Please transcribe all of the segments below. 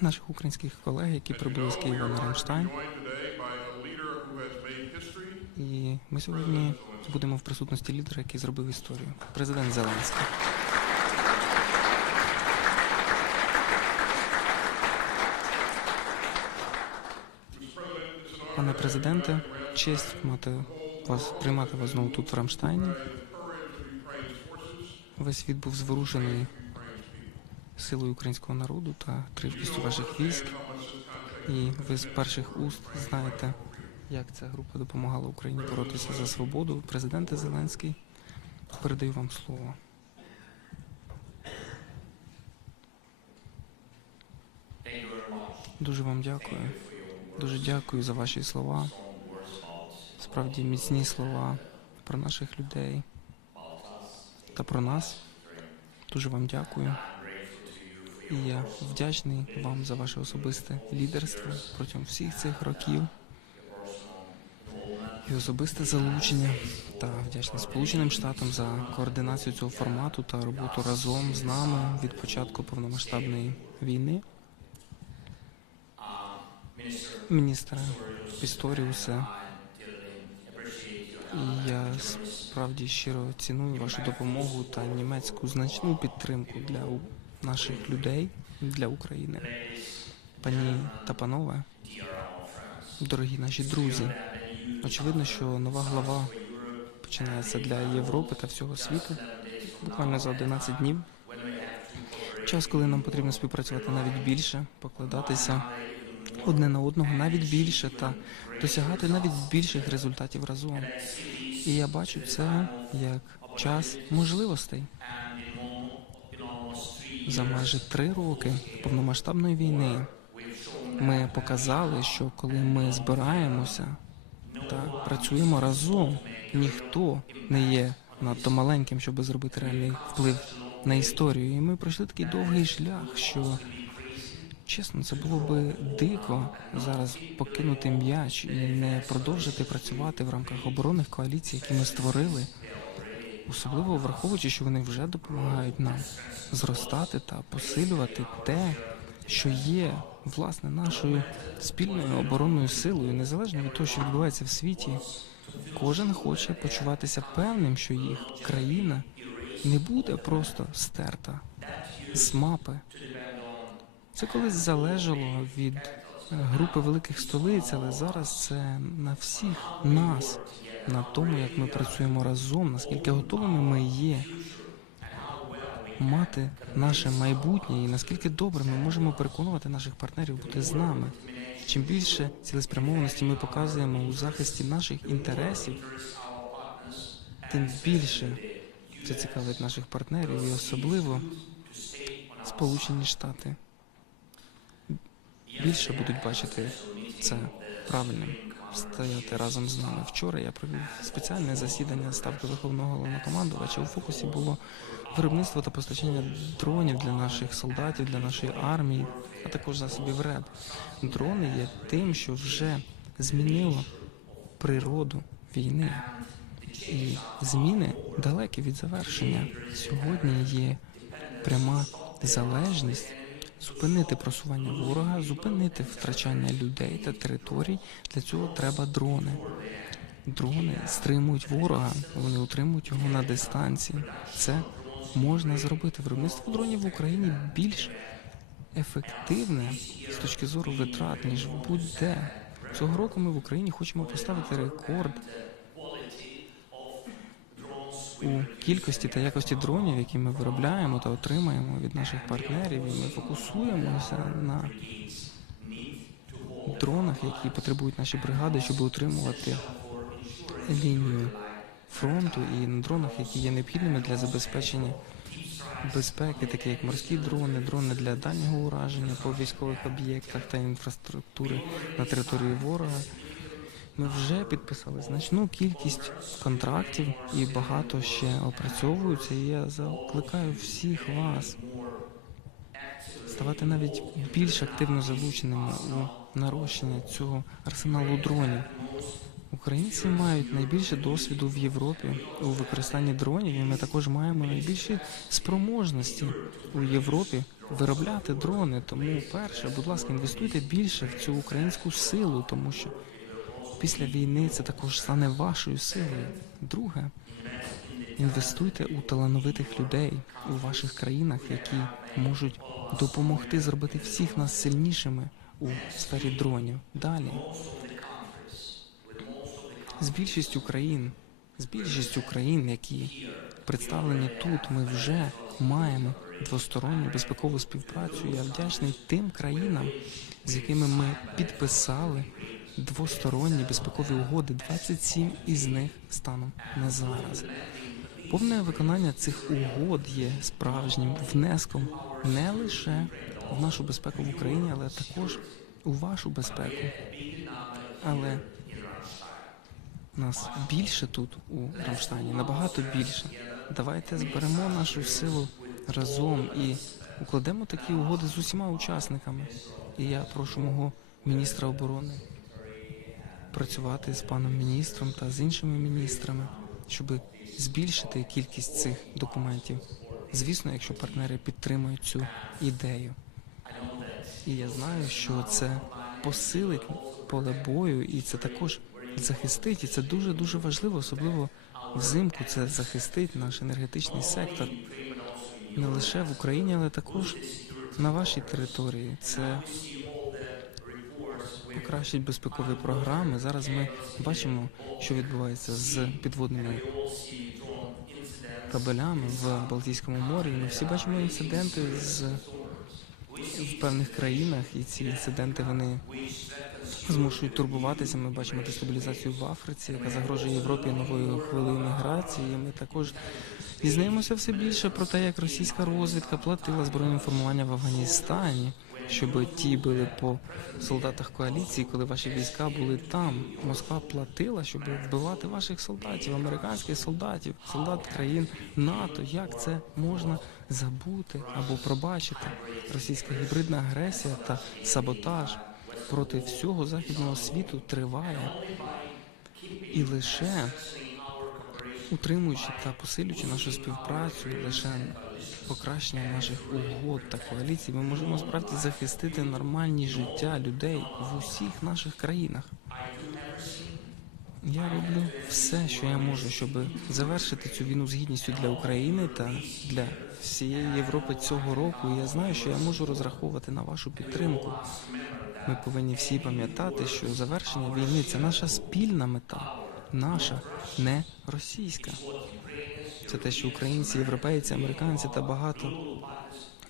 наших українських колег, які прибули з Києва на Рамштайн. І ми сьогодні будемо в присутності лідера, який зробив історію. Президент Зеленський. Пане президенте, честь мати вас приймати вас знову тут в Рамштайні. Весь світ був зворушений силою українського народу та тривкістю ваших військ. І ви з перших уст знаєте, як ця група допомагала Україні боротися за свободу. Президенте Зеленський, передаю вам слово. Дуже вам дякую. Дуже дякую за ваші слова. Справді міцні слова про наших людей та про нас. Дуже вам дякую. І я вдячний вам за ваше особисте лідерство протягом всіх цих років і особисте залучення та вдячний Сполученим Штатам за координацію цього формату та роботу разом з нами від початку повномасштабної війни. Міністра Пісторіуса. І я справді щиро ціную вашу допомогу та німецьку значну підтримку для наших людей, для України. Пані та панове, дорогі наші друзі, очевидно, що нова глава починається для Європи та всього світу буквально за 11 днів. Час, коли нам потрібно співпрацювати навіть більше, покладатися одне на одного навіть більше та досягати навіть більших результатів разом. І я бачу це як час можливостей. За майже три роки повномасштабної війни ми показали, що коли ми збираємося та працюємо разом, ніхто не є надто маленьким, щоб зробити реальний вплив на історію. І ми пройшли такий довгий шлях, що чесно, це було би дико зараз покинути м'яч і не продовжити працювати в рамках оборонних коаліцій, які ми створили. Особливо враховуючи, що вони вже допомагають нам зростати та посилювати те, що є власне нашою спільною оборонною силою, незалежно від того, що відбувається в світі. Кожен хоче почуватися певним, що їх країна не буде просто стерта з мапи. Це колись залежало від е, групи великих столиць, але зараз це на всіх нас, на тому, як ми працюємо разом, наскільки готовими ми є мати наше майбутнє і наскільки добре ми можемо переконувати наших партнерів бути з нами. Чим більше цілеспрямованості ми показуємо у захисті наших інтересів, тим більше це цікавить наших партнерів і особливо Сполучені Штати більше будуть бачити це правильним стояти разом з нами. Вчора я провів спеціальне засідання ставки верховного головнокомандувача. У фокусі було виробництво та постачання дронів для наших солдатів, для нашої армії, а також засобів РЕБ. Дрони є тим, що вже змінило природу війни. І зміни далекі від завершення. Сьогодні є пряма залежність зупинити просування ворога, зупинити втрачання людей та територій. Для цього треба дрони. Дрони стримують ворога, вони утримують його на дистанції. Це можна зробити. Виробництво дронів в Україні більш ефективне з точки зору витрат, ніж будь-де. Цього року ми в Україні хочемо поставити рекорд у кількості та якості дронів, які ми виробляємо та отримаємо від наших партнерів, і ми фокусуємося на дронах, які потребують наші бригади, щоб утримувати лінію фронту, і на дронах, які є необхідними для забезпечення безпеки, такі як морські дрони, дрони для дальнього ураження по військових об'єктах та інфраструктури на території ворога. Ми вже підписали значну кількість контрактів і багато ще опрацьовуються. І я закликаю всіх вас ставати навіть більш активно залученими у нарощення цього арсеналу дронів. Українці мають найбільше досвіду в Європі у використанні дронів, і ми також маємо найбільші спроможності у Європі виробляти дрони. Тому, перше, будь ласка, інвестуйте більше в цю українську силу, тому що після війни це також стане вашою силою. Друге, інвестуйте у талановитих людей у ваших країнах, які можуть допомогти зробити всіх нас сильнішими у сфері дронів. Далі з більшістю країн, з більшістю країн, які представлені тут, ми вже маємо двосторонню безпекову співпрацю. Я вдячний тим країнам, з якими ми підписали двосторонні безпекові угоди. 27 із них станом на зараз. Повне виконання цих угод є справжнім внеском не лише в нашу безпеку в Україні, але також у вашу безпеку. Але нас більше тут у Рамштайні, набагато більше. Давайте зберемо нашу силу разом і укладемо такі угоди з усіма учасниками. І я прошу мого міністра оборони працювати з паном міністром та з іншими міністрами, щоб збільшити кількість цих документів. Звісно, якщо партнери підтримують цю ідею. І я знаю, що це посилить поле бою, і це також захистить, і це дуже дуже важливо, особливо взимку. Це захистить наш енергетичний сектор не лише в Україні, але також на вашій території. Це покращить безпекові програми. Зараз ми бачимо, що відбувається з підводними кабелями в Балтійському морі. Ми всі бачимо інциденти з в певних країнах, і ці інциденти вони змушують турбуватися. Ми бачимо дестабілізацію в Африці, яка загрожує Європі новою хвилею міграції. Ми також дізнаємося все більше про те, як російська розвідка платила збройне інформування в Афганістані, щоб ті били по солдатах коаліції, коли ваші війська були там. Москва платила, щоб вбивати ваших солдатів, американських солдатів, солдат країн НАТО. Як це можна забути або пробачити? Російська гібридна агресія та саботаж проти всього західного світу триває і лише утримуючи та посилюючи нашу співпрацю, лише покращення наших угод та коаліцій, ми можемо справді захистити нормальні життя людей в усіх наших країнах. Я роблю все, що я можу, щоб завершити цю війну з гідністю для України та для всієї Європи цього року. Я знаю, що я можу розраховувати на вашу підтримку. Ми повинні всі пам'ятати, що завершення війни це наша спільна мета, наша, не російська. Це те, що українці, європейці, американці та багато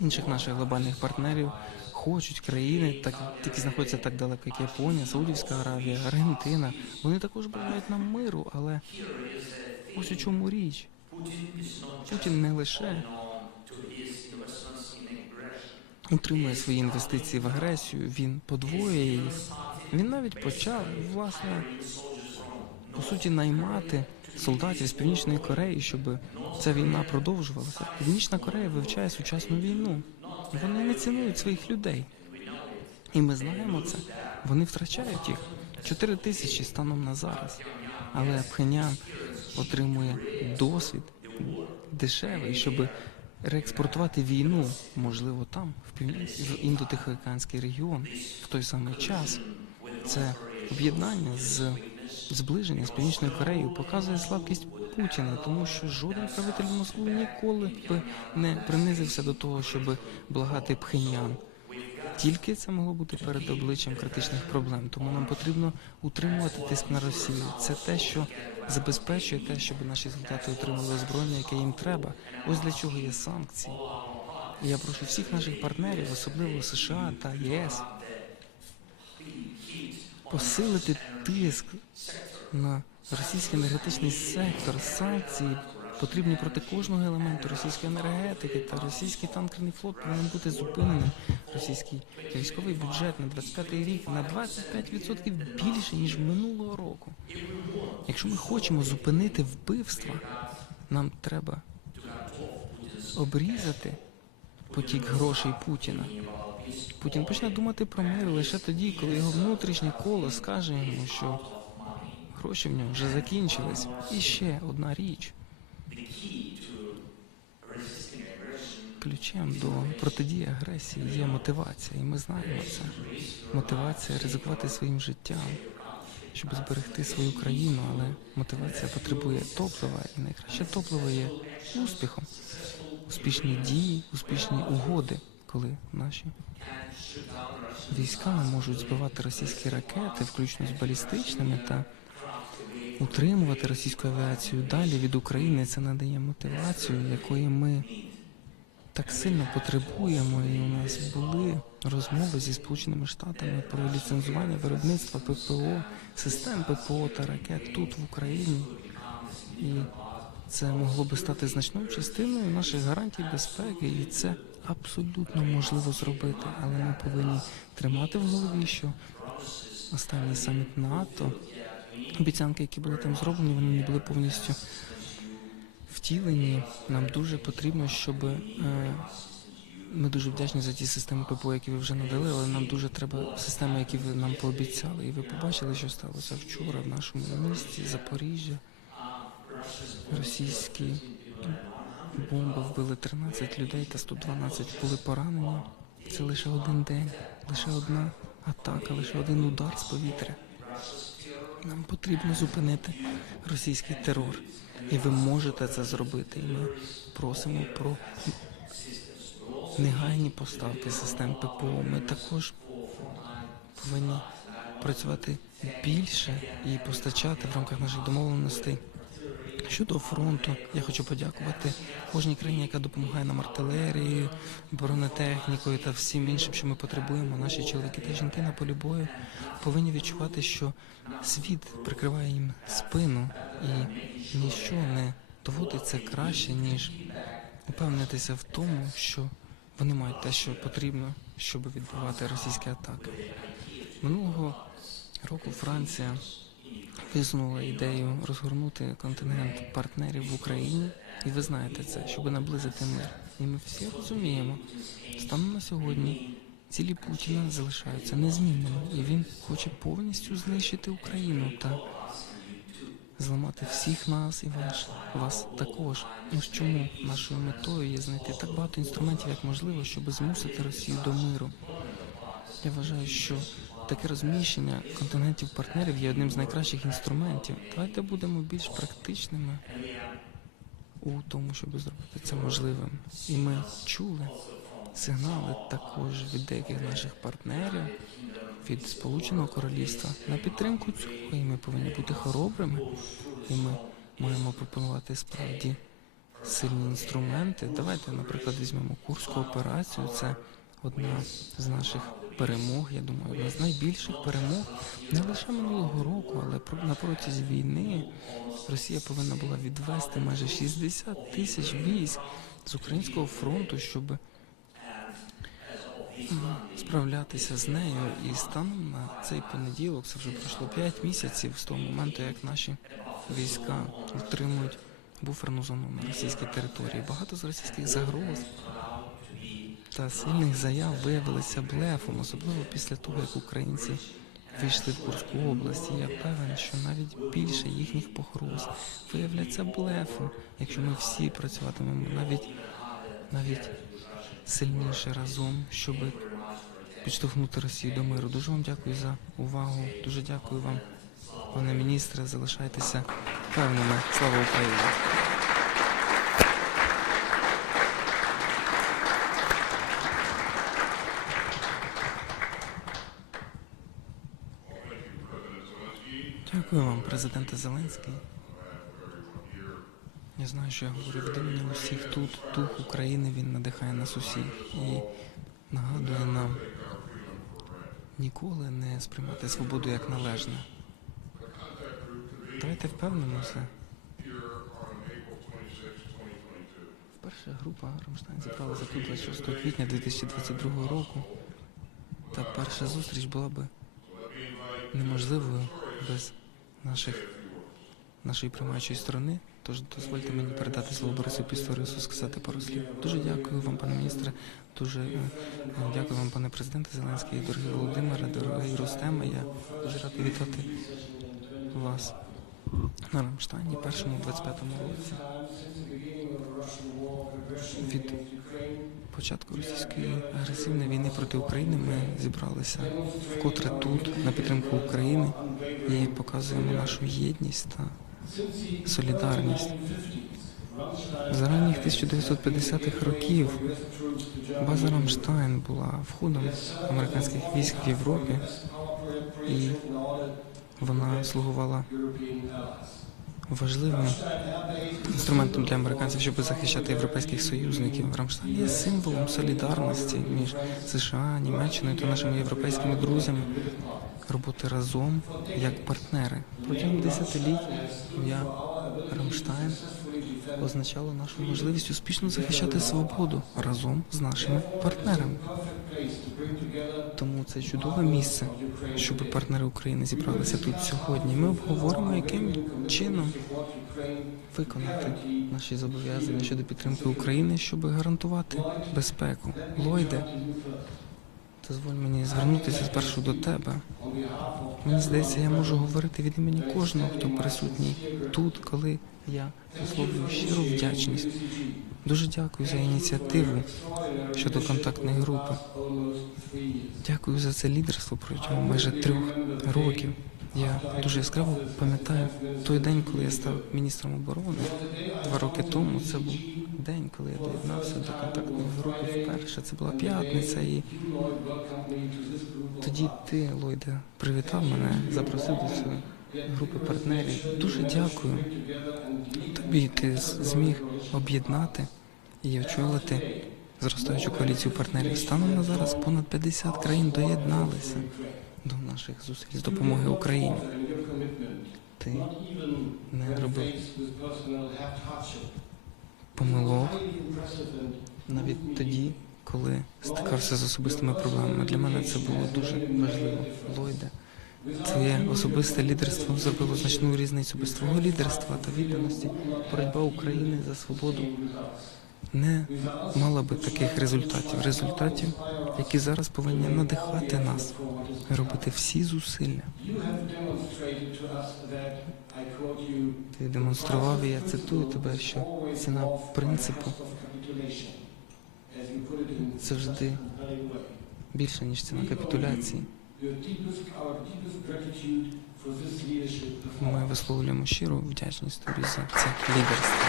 інших наших глобальних партнерів хочуть країни, так які знаходяться так далеко, як Японія, Саудівська Аравія, Аргентина. Вони також бажають нам миру, але ось у чому річ. Путін не лише утримує свої інвестиції в агресію, він подвоює їх. Він навіть почав, власне, по суті, наймати солдатів з Північної Кореї, щоб ця війна продовжувалася. Північна Корея вивчає сучасну війну. Вони не цінують своїх людей. І ми знаємо це. Вони втрачають їх. Чотири тисячі станом на зараз. Але Пхенян отримує досвід дешевий, щоб реекспортувати війну, можливо, там, в півні... в індотихоокеанський регіон, в той самий час. Це об'єднання з зближення з Північною Кореєю показує слабкість Путіна, тому що жоден правитель Москви ніколи б не принизився до того, щоб благати Пхенян. Тільки це могло бути перед обличчям критичних проблем. Тому нам потрібно утримувати тиск на Росію. Це те, що забезпечує те, щоб наші солдати отримали озброєння, яке їм треба. Ось для чого є санкції. Я прошу всіх наших партнерів, особливо США та ЄС, посилити тиск на російський енергетичний сектор. Санкції потрібні проти кожного елементу російської енергетики та російський танкерний флот повинен бути зупинений. Російський військовий бюджет на 25-й рік на 25% більше ніж минулого року. Якщо ми хочемо зупинити вбивства, нам треба обрізати потік грошей Путіна. Путін почне думати про мир лише тоді, коли його внутрішнє коло скаже йому, що гроші в нього вже закінчились. І ще одна річ. Ключем до протидії агресії є мотивація, і ми знаємо це. Мотивація ризикувати своїм життям, щоб зберегти свою країну, але мотивація потребує топлива, і найкраще топливо є успіхом. Успішні дії, успішні угоди, коли наші війська можуть збивати російські ракети, включно з балістичними, та утримувати російську авіацію далі від України. Це надає мотивацію, якої ми так сильно потребуємо. І у нас були розмови зі Сполученими Штатами про ліцензування виробництва ППО, систем ППО та ракет тут в Україні. І це могло би стати значною частиною наших гарантій безпеки, і це абсолютно можливо зробити. Але ми повинні тримати в голові, що останній саміт НАТО, обіцянки, які були там зроблені, вони не були повністю втілені. Нам дуже потрібно, щоб е, ми дуже вдячні за ті системи ППО, які ви вже надали, але нам дуже треба системи, які ви нам пообіцяли. І ви побачили, що сталося вчора в нашому місті, Запоріжжя. Російські бомби вбили 13 людей та 112 були поранені. Це лише один день, лише одна атака, лише один удар з повітря. Нам потрібно зупинити російський терор. І ви можете це зробити. І ми просимо про негайні поставки систем ППО. Ми також повинні працювати більше і постачати в рамках наших домовленостей. Щодо фронту, я хочу подякувати кожній країні, яка допомагає нам артилерією, бронетехнікою та всім іншим, що ми потребуємо. Наші чоловіки та жінки на полі бою повинні відчувати, що світ прикриває їм спину, і ніщо не доводиться краще, ніж упевнитися в тому, що вони мають те, що потрібно, щоб відбивати російські атаки. Минулого року Франція висунула ідею розгорнути контингент партнерів в Україні, і ви знаєте це, щоб наблизити мир. І ми всі розуміємо, станом на сьогодні цілі Путіна залишаються незмінними, і він хоче повністю знищити Україну та зламати всіх нас і ваш, вас також. Ось чому нашою метою є знайти так багато інструментів, як можливо, щоб змусити Росію до миру. Я вважаю, що таке розміщення континентів партнерів є одним з найкращих інструментів. Давайте будемо більш практичними у тому, щоб зробити це можливим. І ми чули сигнали також від деяких наших партнерів, від Сполученого Королівства на підтримку цього. І ми повинні бути хоробрими. І ми маємо пропонувати справді сильні інструменти. Давайте, наприклад, візьмемо Курську операцію. Це одна з наших перемог, я думаю, одна з найбільших перемог не лише минулого року, але на протязі війни Росія повинна була відвести майже 60 тисяч військ з українського фронту, щоб справлятися з нею. І станом на цей понеділок це вже пройшло 5 місяців з того моменту, як наші війська утримують буферну зону на російській території. Багато з російських загроз та сильних заяв виявилися блефом, особливо після того, як українці вийшли в Курську область. Я певен, що навіть більше їхніх погроз виявляться блефом, якщо ми всі працюватимемо навіть навіть сильніше разом, щоб підштовхнути Росію до миру. Дуже вам дякую за увагу. Дуже дякую вам, пане міністре. Залишайтеся певними. Слава Україні! Дякую вам, президенте Зеленський. Я знаю, що я говорю від імені усіх тут, дух України, він надихає нас усіх і нагадує нам ніколи не сприймати свободу як належне. Давайте впевнимося. Перша група Рамштайн зібралася тут 26 квітня 2022 року. Та перша зустріч була би неможливою без наших нашої приймаючої сторони. Тож дозвольте мені передати слово Борису Пісторису, сказати пару слів. Дуже дякую вам, пане міністре. Дуже е, дякую вам, пане президенте Зеленський, дорогий Володимире, дорогий Рустеме. Я дуже радий вітати вас на Рамштайні, першому 25-му році. Від початку російської агресивної війни проти України ми зібралися вкотре тут на підтримку України і показуємо нашу єдність та солідарність. З ранніх 1950-х років база Рамштайн була входом американських військ в Європі, і вона слугувала важливим інструментом для американців, щоб захищати європейських союзників. Рамштайн є символом солідарності між США, Німеччиною та нашими європейськими друзями. Роботи разом як партнери. Протягом десятиліть я Рамштайн означало нашу можливість успішно захищати свободу разом з нашими партнерами. Тому це чудове місце, щоб партнери України зібралися тут сьогодні. Ми обговоримо, яким чином виконати наші зобов'язання щодо підтримки України, щоб гарантувати безпеку. Ллойде, дозволь мені звернутися спершу до тебе. Мені здається, я можу говорити від імені кожного, хто присутній тут, коли я висловлюю щиру вдячність. Дуже дякую за ініціативу щодо контактної групи. Дякую за це лідерство протягом майже трьох років. Я дуже яскраво пам'ятаю той день, коли я став міністром оборони. Два роки тому це був день, коли я доєднався до контактної групи вперше. Це була п'ятниця, і тоді ти, Лойде, привітав мене, запросив до цієї групи партнерів. Дуже дякую тобі. Ти зміг об'єднати і очолити зростаючу коаліцію партнерів. Станом на зараз понад 50 країн доєдналися до наших зусиль з допомоги Україні. Ти не робив помилок навіть тоді, коли стикався з особистими проблемами. Для мене це було дуже важливо. Лойде, твоє особисте лідерство зробило значну різницю без твого лідерства та відданості. Боротьба України за свободу не мала би таких результатів. Результатів, які зараз повинні надихати нас, робити всі зусилля. Ти демонстрував, і я цитую тебе, що ціна принципу завжди більша, ніж ціна капітуляції. Ми висловлюємо щиру вдячність тобі за це лідерство.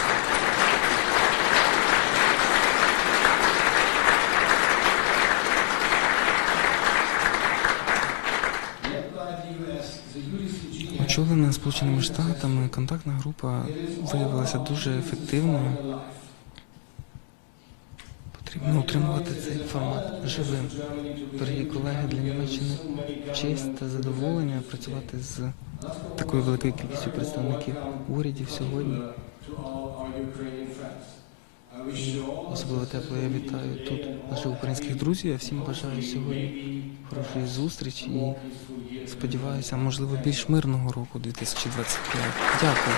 Очолена Сполученими Штатами, контактна група виявилася дуже ефективною. Потрібно утримувати цей формат живим. Дорогі колеги, для Німеччини честь та задоволення працювати з такою великою кількістю представників урядів сьогодні. Особливо тепло я вітаю тут наших українських друзів. Я всім бажаю сьогодні хорошої зустрічі і сподіваюся, можливо, більш мирного року 2025. Дякую.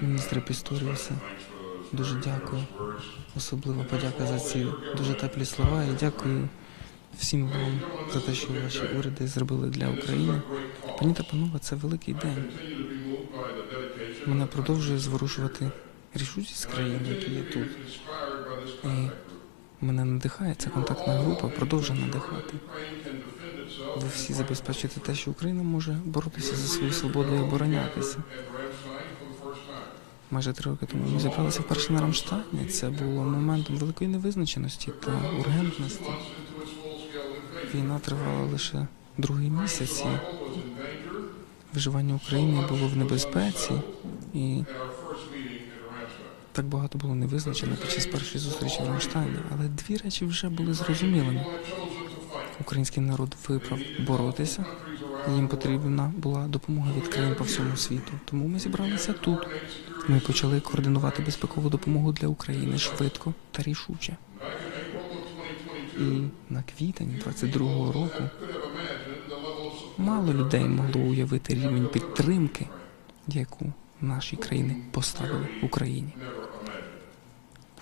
Міністре those дуже дякую. Особливо подяка за ці дуже теплі слова і дякую всім вам за те, що ваші уряди зробили для України. Пані та панове, це великий день. Мене продовжує зворушувати рішучість країн, які є тут. І мене надихає ця контактна група, продовжує надихати. Ви всі забезпечите те, що Україна може боротися за свою свободу і оборонятися. Майже три роки тому ми зібралися вперше на Рамштайні. Це було моментом великої невизначеності та ургентності. Війна тривала лише другий місяць. Виживання України було в небезпеці, і так багато було не визначено під час першої зустрічі в Рамштайні. Але дві речі вже були зрозумілими. Український народ вибрав боротися. Їм потрібна була допомога від країн по всьому світу. Тому ми зібралися тут. Ми почали координувати безпекову допомогу для України швидко та рішуче. back in April of 2022. І на квітень 22-го року мало людей могло уявити рівень підтримки, яку наші країни поставили Україні.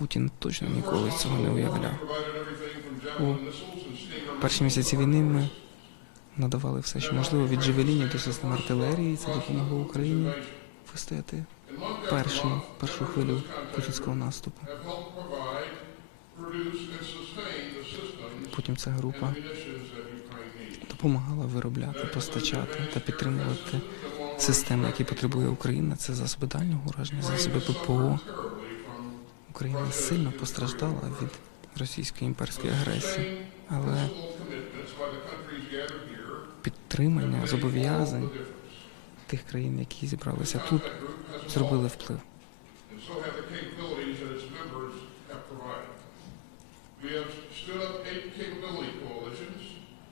Путін точно ніколи цього не уявляв. У перші місяці війни ми надавали все, що можливо від джевелінів до систем артилерії. Це допомогло Україні вистояти першу, першу хвилю путінського наступу. Потім ця група допомагала виробляти, постачати та підтримувати системи, які потребує Україна. Це засоби дальнього ураження, засоби ППО. Україна сильно постраждала від російської імперської агресії, але підтримання зобов'язань тих країн, які зібралися тут, зробили вплив.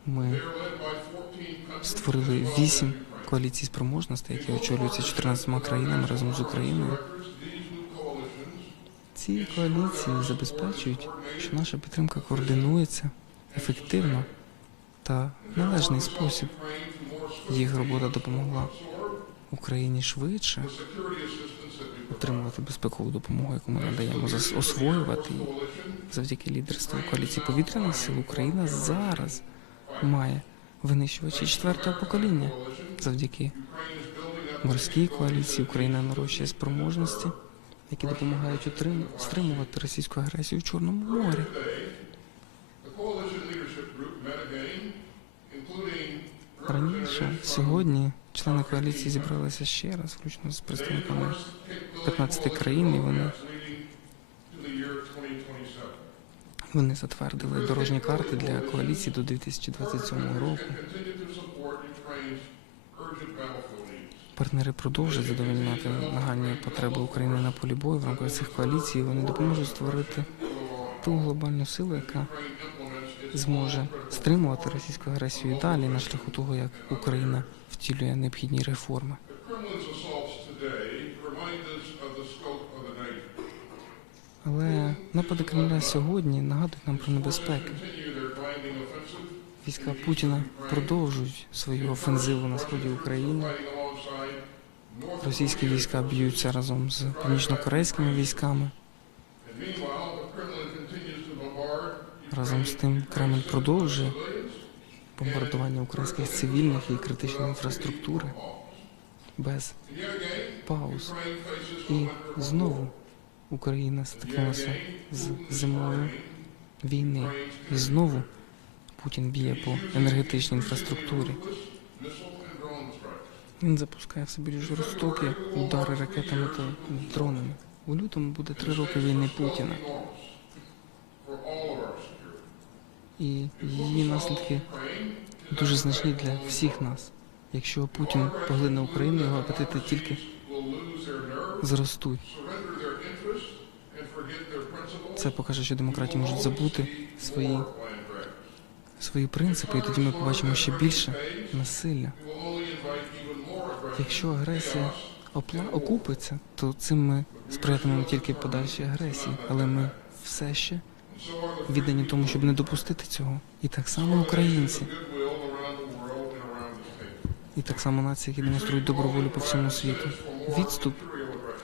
Ми They are led by 14 countries. створили вісім коаліцій спроможностей, які очолюються 14 країнами разом з Україною. Ці коаліції забезпечують, що наша підтримка координується ефективно та в належний спосіб. Їх робота допомогла Україні швидше отримувати безпекову допомогу, яку ми надаємо, освоювати її. Завдяки лідерству коаліції повітряних сил Україна зараз має винищувачі четвертого покоління. Завдяки морській коаліції Україна нарощує спроможності, які допомагають отрим- стримувати російську агресію в Чорному морі. Раніше сьогодні члени коаліції зібралися ще раз, включно з представниками 15 країн, і вони, leading to the year 2027. вони затвердили дорожні карти для коаліції до 2027 року. Партнери продовжать задовольняти нагальні потреби України на полі бою в рамках цих коаліцій. Вони допоможуть створити ту глобальну силу, яка зможе стримувати російську агресію і далі на шляху того, як Україна втілює необхідні реформи. Але напади Кремля сьогодні нагадують нам про небезпеки. Війська Путіна продовжують свою офензиву на сході України. Російські війська б'ються разом з північно-корейськими військами. Разом з тим Кремль продовжує бомбардування українських цивільних і критичної інфраструктури без пауз. І знову Україна стикнулася з зимою війни. І знову Путін б'є по енергетичній інфраструктурі. Він запускає все більш жорстокі удари ракетами та дронами. У лютому буде три роки війни Путіна, і її наслідки дуже значні для всіх нас. Якщо Путін поглине Україну, його апетити тільки зростуть. Це покаже, що демократії можуть забути свої, свої принципи, і тоді ми побачимо ще більше насилля. Якщо агресія опла окупиться, то цим ми сприятимемо тільки подальшій агресії, але ми все ще віддані тому, щоб не допустити цього. І так само українці, і так само нації, які демонструють добру волю по всьому світу. Відступ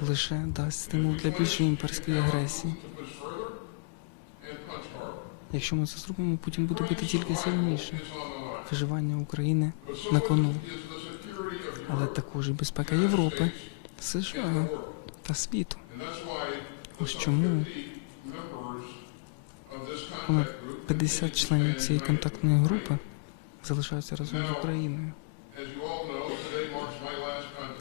лише дасть стимул для більшої імперської агресії. Якщо ми це зробимо, Путін буде бити тільки сильніше. Виживання України на кону, але також і безпека Європи, США та світу. Ось чому понад 50 членів цієї контактної групи залишаються разом з Україною.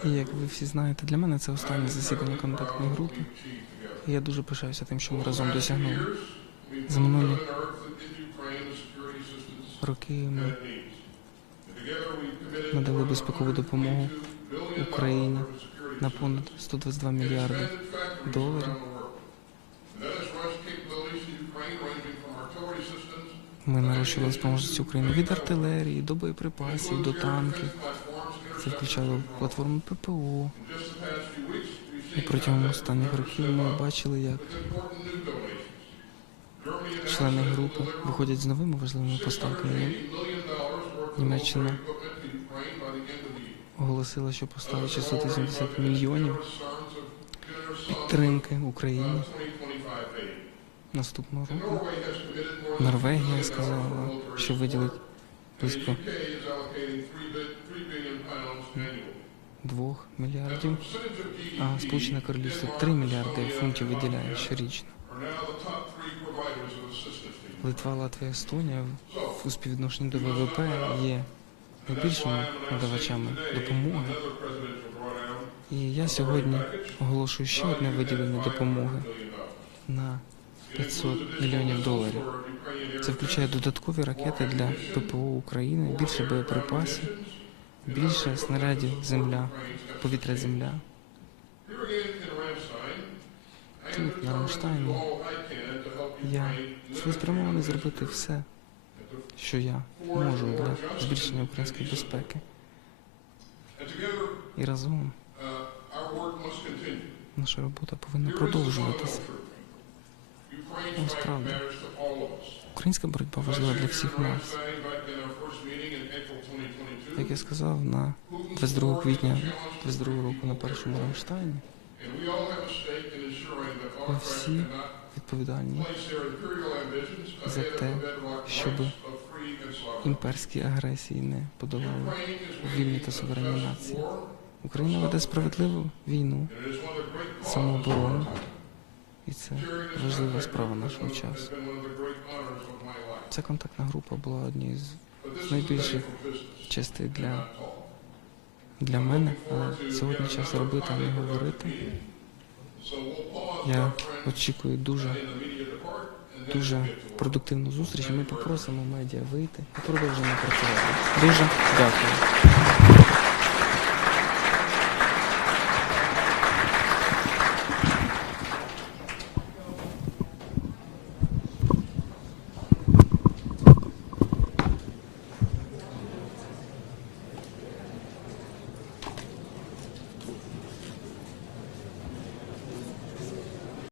І як ви всі знаєте, для мене це останнє засідання контактної групи. І я дуже пишаюся тим, що ми разом досягнули. За минулі heaven and more than безпекову допомогу Україні на понад 122 мільярди доларів. Ми нарощували спроможності України від артилерії до боєприпасів, до танків. Це включало платформи ППО. І протягом останніх років ми бачили, як члени групи виходять з новими важливими поставками. $680 million worth of Німеччина оголосила, що поставить 680 мільйонів підтримки Україні наступного року. Норвегія сказала, що виділить близько UK is allocating 3 billion pounds annually. 2 мільярдів, а Сполучене Королівство 3 мільярди фунтів виділяє щорічно. Литва, Латвія, Естонія у співвідношенні до ВВП є найбільшими надавачами допомоги. І я сьогодні оголошую ще одне виділення допомоги на 500 мільйонів доларів. Це включає додаткові ракети для ППО України, більше боєприпасів, більше снарядів земля, повітря земля. Тут, на Рамштайні, Я цілеспрямовано зробити все, що я можу для збільшення української безпеки. І разом наша робота повинна продовжуватися. of us. Українська боротьба важлива для всіх нас. Як я сказав, на 22 квітня 22 року на першому Рамштайні Ми всі відповідальні за те, щоб імперські агресії не подолали вільні та суверенні нації. Україна веде справедливу війну, самооборону, і це важлива справа нашого часу. Ця контактна група була однією з найбільших честей для, для мене, але сьогодні час робити, а не говорити. Я очікую дуже, дуже продуктивну зустріч. Ми попросимо медіа вийти і продовжимо працювати. Дуже дякую.